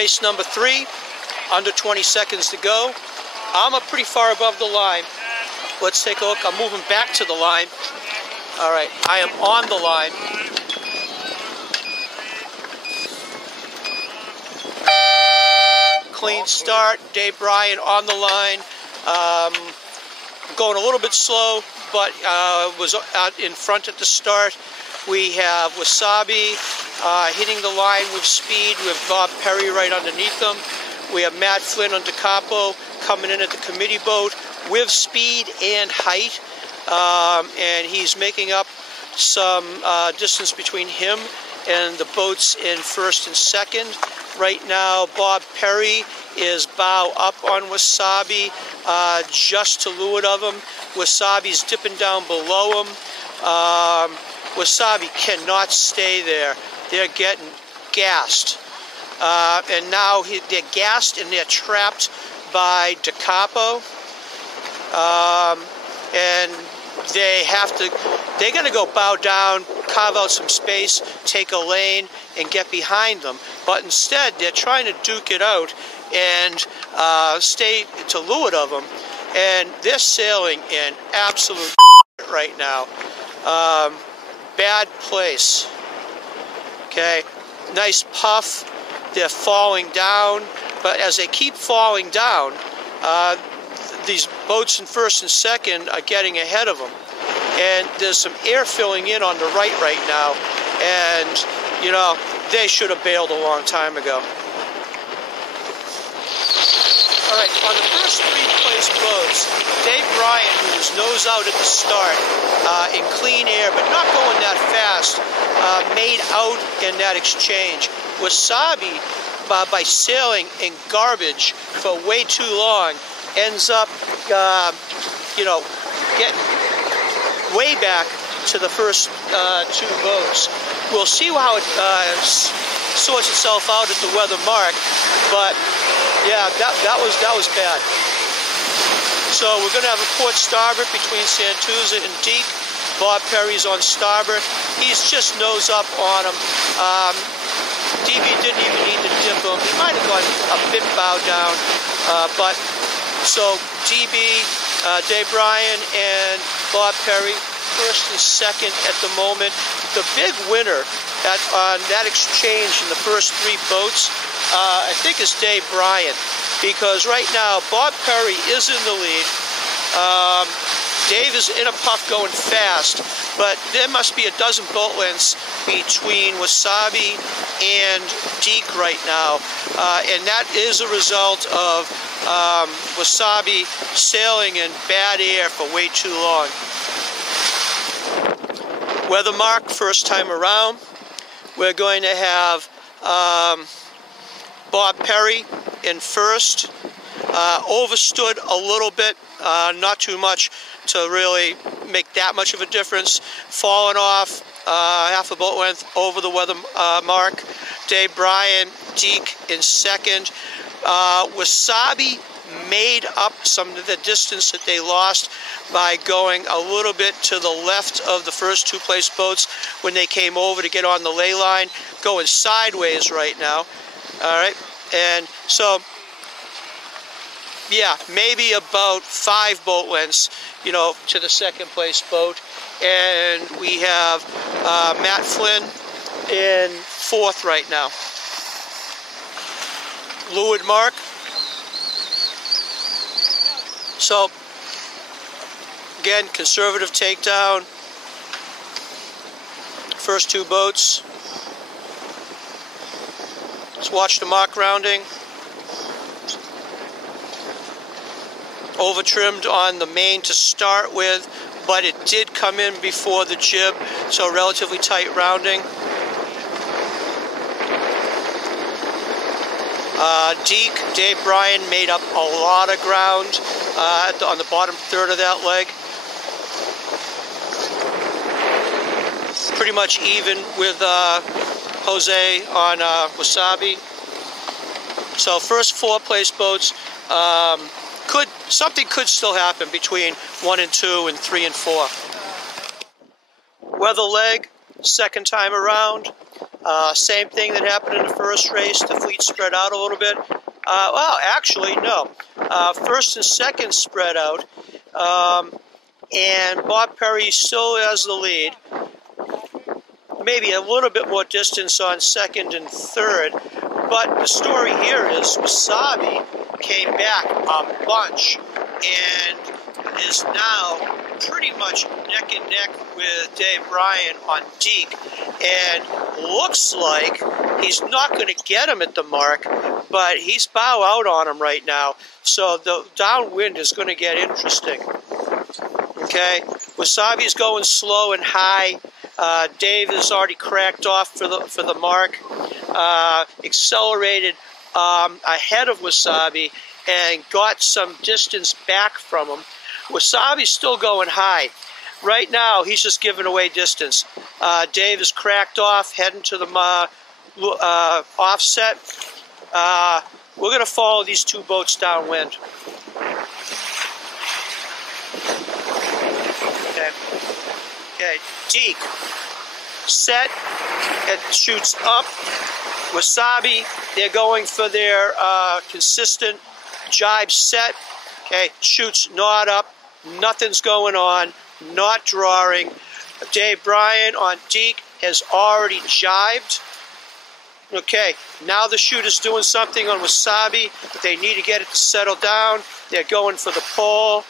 Race number 3, under 20 seconds to go. I'm up pretty far above the line. Let's take a look. I'm moving back to the line. All right, I am on the line. Clean start. Dave Bryan on the line. Going a little bit slow, but was out in front at the start. We have Wasabi hitting the line with speed with Bob Perry right underneath them. We have Matt Flynn on DeCapo coming in at the committee boat with speed and height. And he's making up some distance between him and the boats in first and second. Right now, Bob Perry is bow up on Wasabi, just to leeward of him. Wasabi's dipping down below him. Wasabi cannot stay there. They're getting gassed. And now they're gassed and they're trapped by DeCapo. And they're going to go bow down, carve out some space, take a lane, and get behind them. But instead, they're trying to duke it out and stay to leeward of them. And they're sailing in absolute right now. Bad place. Okay, nice puff. They're falling down, but as they keep falling down, these boats in first and second are getting ahead of them. And there's some air filling in on the right now, and you know, they should have bailed a long time ago. All right, on the first 3 place boats, Dave Bryan, who was nose out at the start, in clean air, but not going that fast, made out in that exchange. Wasabi, by sailing in garbage for way too long, ends up, you know, getting way back to the first 2 boats. We'll see how it sorts itself out at the weather mark, but yeah, that was bad. So we're going to have a port starboard between Santuza and Deke. Bob Perry's on starboard. He's just nose up on him. DB didn't even need to dip him. He might have gone a bit bow down, but so DB, Dave Bryan, and Bob Perry, first and second at the moment. The big winner on that exchange in the first 3 boats, I think, is Dave Bryan, because right now Bob Perry is in the lead. Dave is in a puff going fast, but there must be a dozen boat lengths between Wasabi and Deke right now, and that is a result of Wasabi sailing in bad air for way too long. Weather mark, first time around. We're going to have Bob Perry in first. Overstood a little bit, not too much to really make that much of a difference. Falling off half a boat length over the weather mark. Dave Bryan, Deke in second. Wasabi made up some of the distance that they lost by going a little bit to the left of the first 2 place boats when they came over to get on the lay line, going sideways right now. All right, and so yeah, maybe about 5 boat lengths, you know, to the second place boat. And we have Matt Flynn in 4th right now. Leeward mark. So, again, conservative takedown. First 2 boats. Let's watch the mark rounding. Over trimmed on the main to start with, but it did come in before the jib, so relatively tight rounding. Deke, Dave Bryan made up a lot of ground on the bottom third of that leg. Pretty much even with Jose on Wasabi. So first 4 place boats, something could still happen between 1 and 2 and 3 and 4. Weather leg, second time around. Same thing that happened in the first race. The fleet spread out a little bit. Well, actually, no. First and second spread out. And Bob Perry still has the lead. Maybe a little bit more distance on second and third. But the story here is Wasabi came back a bunch and is now pretty much neck and neck with Dave Bryan on Deke, and looks like he's not going to get him at the mark, but he's bow out on him right now, so the downwind is going to get interesting. Okay, Wasabi's going slow and high. Dave has already cracked off for the mark, accelerated ahead of Wasabi and got some distance back from him. Wasabi's still going high. Right now, he's just giving away distance. Dave is cracked off, heading to the offset. We're going to follow these two boats downwind. Okay, Deke, set, and shoots up. Wasabi, they're going for their consistent jibe set. Okay, shoots not up, nothing's going on, not drawing. Dave Bryan on Deke has already jibed. Okay, now the shoot is doing something on Wasabi, but they need to get it to settle down. They're going for the pole.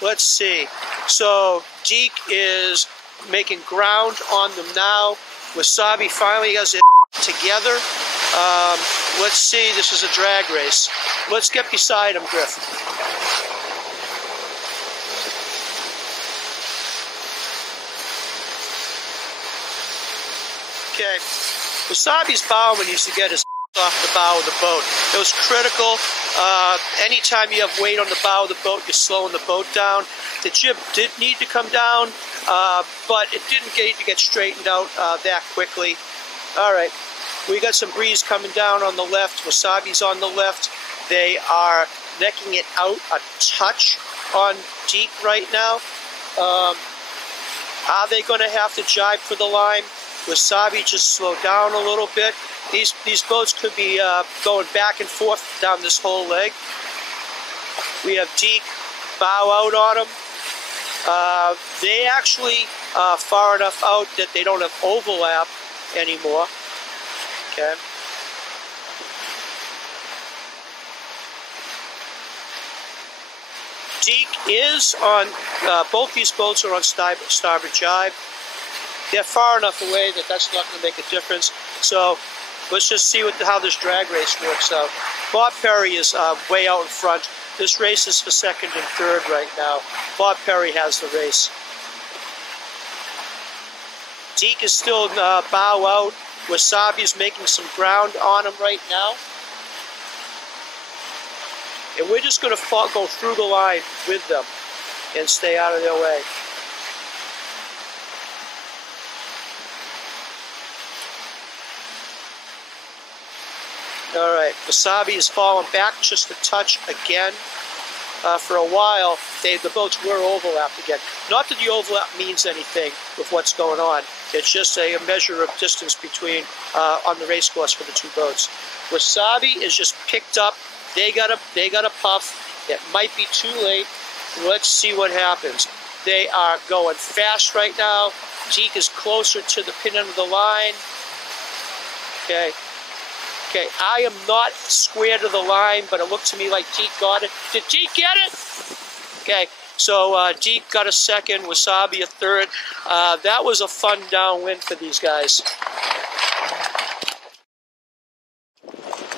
Let's see. So Deke is making ground on them now. Wasabi finally has it together. Let's see. This is a drag race. Let's get beside him, Griff. Okay. Wasabi's bowman used to get his off the bow of the boat. It was critical. Anytime you have weight on the bow of the boat, you're slowing the boat down. The jib did need to come down, but it didn't get straightened out that quickly. All right, we got some breeze coming down on the left. Wasabi's on the left. They are necking it out a touch on Deke right now. Are they going to have to jibe for the line? Wasabi just slowed down a little bit. These boats could be going back and forth down this whole leg. We have Deke bow out on them. They actually far enough out that they don't have overlap anymore. Okay. Deke is on, both these boats are on starboard jibe. They're far enough away that that's not going to make a difference. So let's just see how this drag race works out. Bob Perry is way out in front. This race is for second and third right now. Bob Perry has the race. Deke is still bow out. Wasabi is making some ground on him right now. And we're just going to go through the line with them and stay out of their way. All right, Wasabi is falling back just a touch again. For a while, the boats were overlapped again. Not that the overlap means anything with what's going on. It's just a measure of distance between on the race course for the two boats. Wasabi is just picked up. They got a puff. It might be too late. Let's see what happens. They are going fast right now. Deke is closer to the pin end of the line. Okay. Okay, I am not square to the line, but it looked to me like Deke got it. Did Deke get it? Okay, so Deke got a second, Wasabi a third. That was a fun downwind for these guys.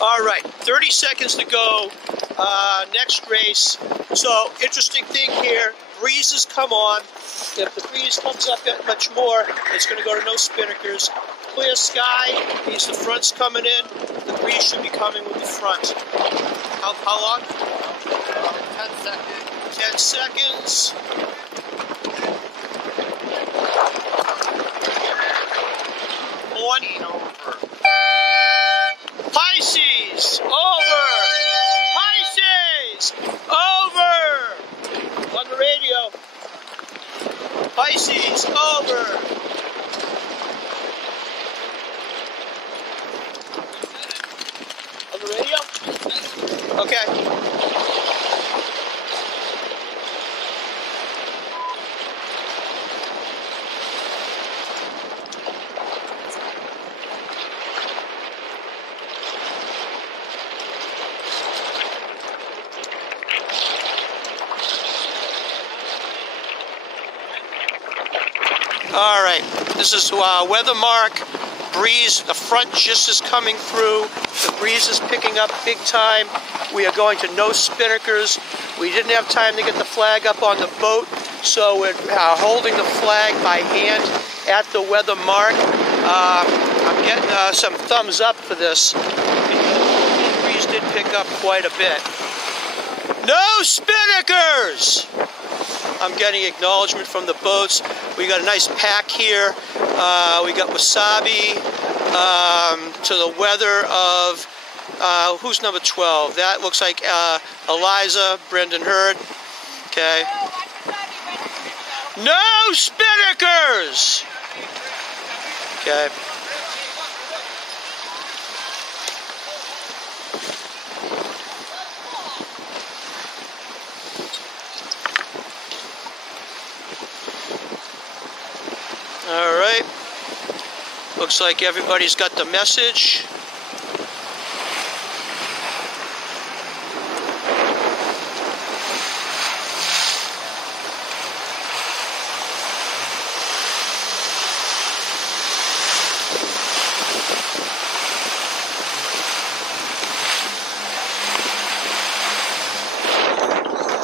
All right, 30 seconds to go. Next race. So, interesting thing here, breezes come on. If the breeze comes up that much more, it's going to go to no spinnakers. Clear sky means the front's coming in. The breeze should be coming with the front. How long? 10 seconds. 10 seconds. One. Over. Pisces, over. Pisces, over. On the radio. Pisces, over. All right, this is weather mark. Breeze, the front just is coming through. The breeze is picking up big time. We are going to no spinnakers. We didn't have time to get the flag up on the boat, so we're holding the flag by hand at the weather mark. I'm getting some thumbs up for this because the breeze did pick up quite a bit. No spinnakers! I'm getting acknowledgement from the boats. We got a nice pack here. We got wasabi to the weather of, who's number 12? That looks like Eliza, Brendan Hurd. Okay. No spinnakers! Okay. All right. Looks like everybody's got the message.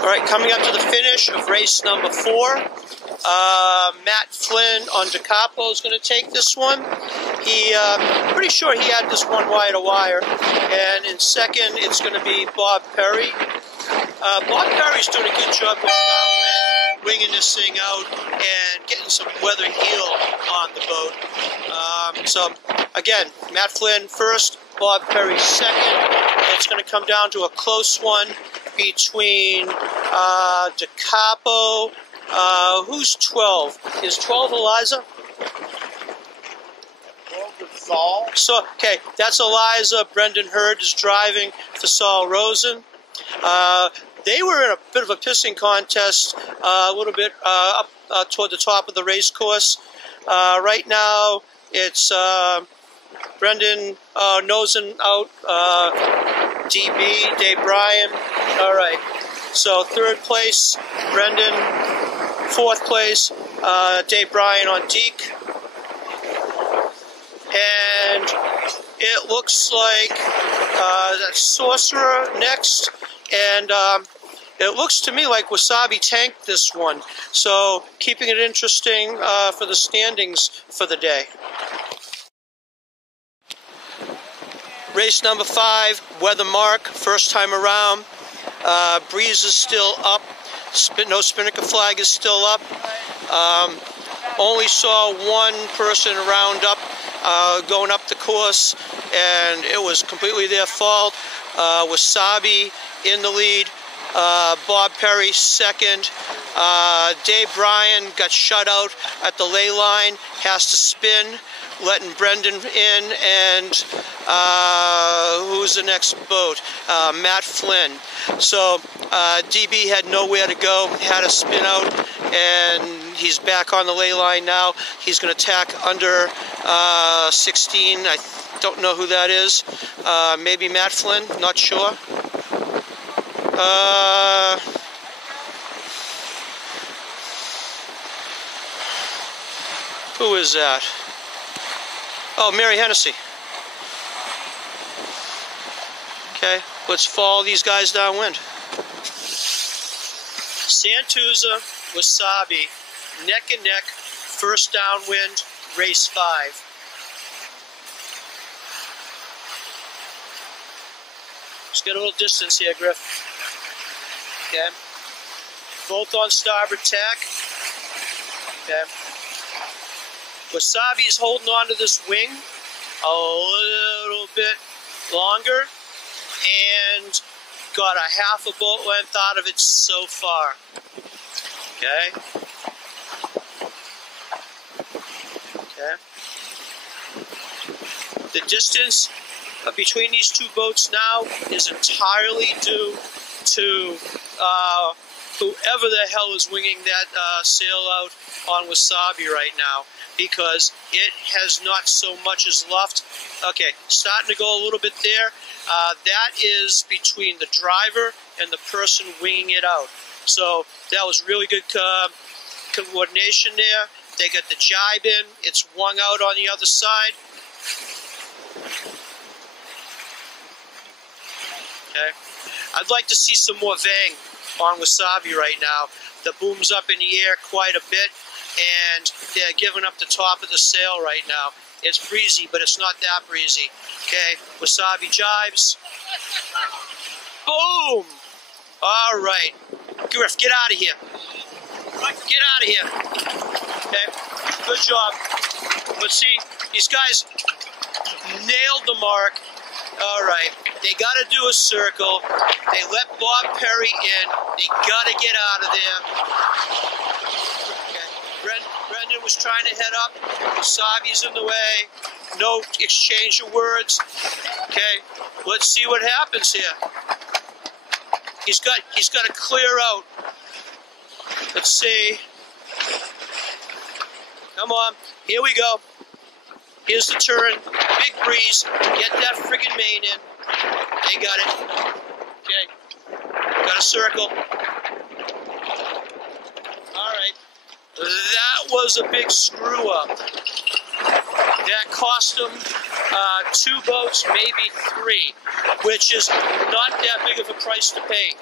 All right, coming up to the finish of race number 4. Matt Flynn on DeCapo is going to take this one. Pretty sure he had this one wire to wire. And in second, it's going to be Bob Perry. Bob Perry's doing a good job going downwind, winging this thing out and getting some weather heel on the boat. So, again, Matt Flynn first, Bob Perry second. It's going to come down to a close one between DeCapo. Who's 12? Is 12 Eliza? 12 is Saul. So, okay, that's Eliza. Brendan Hurd is driving for Saul Rosen. They were in a bit of a pissing contest, a little bit up toward the top of the race course. Right now, it's Brendan nosing out DB, Dave Bryan. All right, so third place, Brendan. Fourth place, Dave Bryan on Deke. And it looks like that's Sorcerer next. And it looks to me like Wasabi tanked this one. So keeping it interesting for the standings for the day. Race number 5, weather mark, first time around. Breeze is still up. No spinnaker flag is still up. Only saw one person round up going up the course, and it was completely their fault. Wasabi in the lead. Bob Perry second. Dave Bryan got shut out at the ley line, has to spin, letting Brendan in, and who's the next boat? Matt Flynn. So DB had nowhere to go, had to spin out, and he's back on the ley line now. He's going to tack under 16. I don't know who that is. Maybe Matt Flynn, not sure. Who is that? Oh, Mary Hennessy. Okay, let's follow these guys downwind. Santuza, Wasabi, neck and neck, first downwind, race 5. Let's get a little distance here, Griff. Okay. Both on starboard tack. Okay. Wasabi is holding on to this wing a little bit longer and got a half a boat length out of it so far. Okay. Okay. The distance between these two boats now is entirely due to whoever the hell is winging that sail out on Wasabi right now, because it has not so much as luffed. Okay, starting to go a little bit there. That is between the driver and the person winging it out. So that was really good coordination there. They got the jibe in. It's wung out on the other side. Okay. I'd like to see some more vang on Wasabi right now. The boom's up in the air quite a bit, and they're giving up the top of the sail right now. It's breezy, but it's not that breezy. Okay, Wasabi jibes. Boom! All right. Griff, get out of here. Get out of here. Okay, good job. Let's see, these guys nailed the mark. All right, they got to do a circle. They let Bob Perry in. They got to get out of there. Okay. Brendan was trying to head up. Wasabi's in the way. No exchange of words. Okay, let's see what happens here. He's got to clear out. Let's see. Come on, here we go. Here's the turn. Big breeze. Get that friggin' main in. They got it. Okay. Got a circle. Alright. That was a big screw up. That cost them 2 boats, maybe 3, which is not that big of a price to pay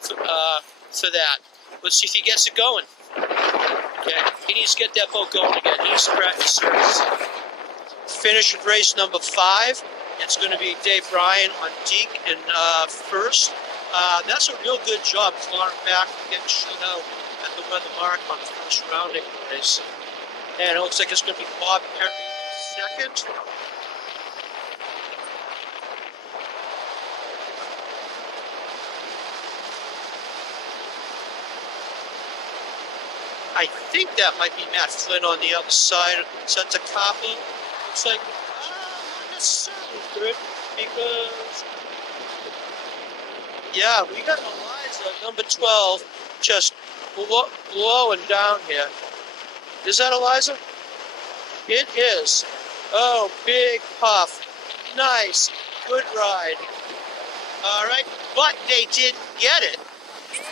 for that. Let's see if he gets it going. Okay. He needs to get that boat going again. He needs to practice service. Finish with race number 5. It's going to be Dave Bryan on Deke in first. That's a real good job clawing back and getting shut out at the weather mark on the first rounding race. And it looks like it's going to be Bob Perry second. I think that might be Matt Flynn on the other side. Set to Capo. Looks like not necessarily good because yeah, we got Eliza, number 12, just blowing down here. Is that Eliza? It is. Oh, big puff. Nice. Good ride. All right, but they did get it.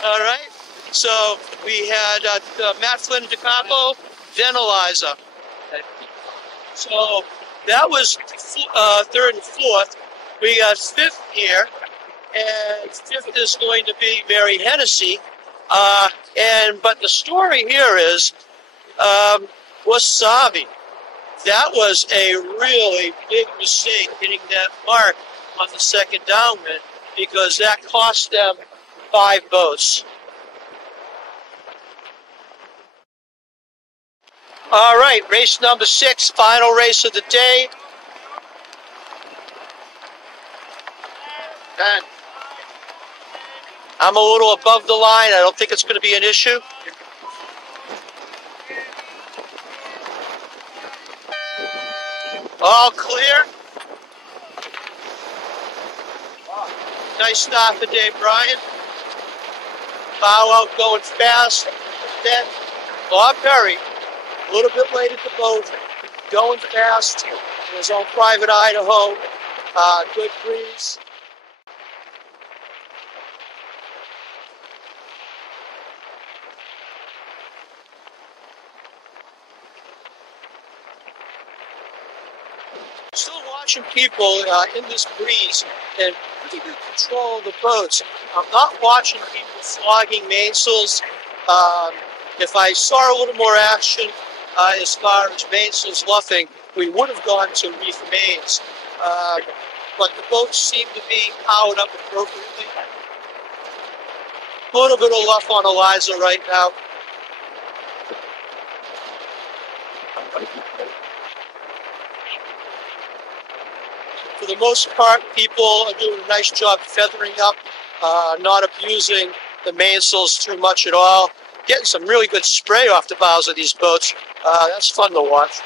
All right. So we had Matt Flynn de Capo, then Eliza. So that was 3rd and 4th. We got 5th here, and 5th is going to be Mary Hennessy. But the story here is Wasabi. That was a really big mistake hitting that mark on the second downwind because that cost them 5 boats. All right, race number 6, final race of the day. And I'm a little above the line. I don't think it's going to be an issue. All clear. Nice start for Dave Bryan. Bow out going fast. Then Bob Perry, a little bit late at the boat, going fast in his own private Idaho. Good breeze. Still watching people in this breeze and pretty good control of the boats. I'm not watching people flogging mainsails. If I saw a little more action as far as mainsails luffing, we would have gone to reef mains. But the boats seem to be powered up appropriately. A little bit of luff on Eliza right now. For the most part, people are doing a nice job feathering up, not abusing the mainsails too much at all. Getting some really good spray off the bows of these boats. That's fun to watch.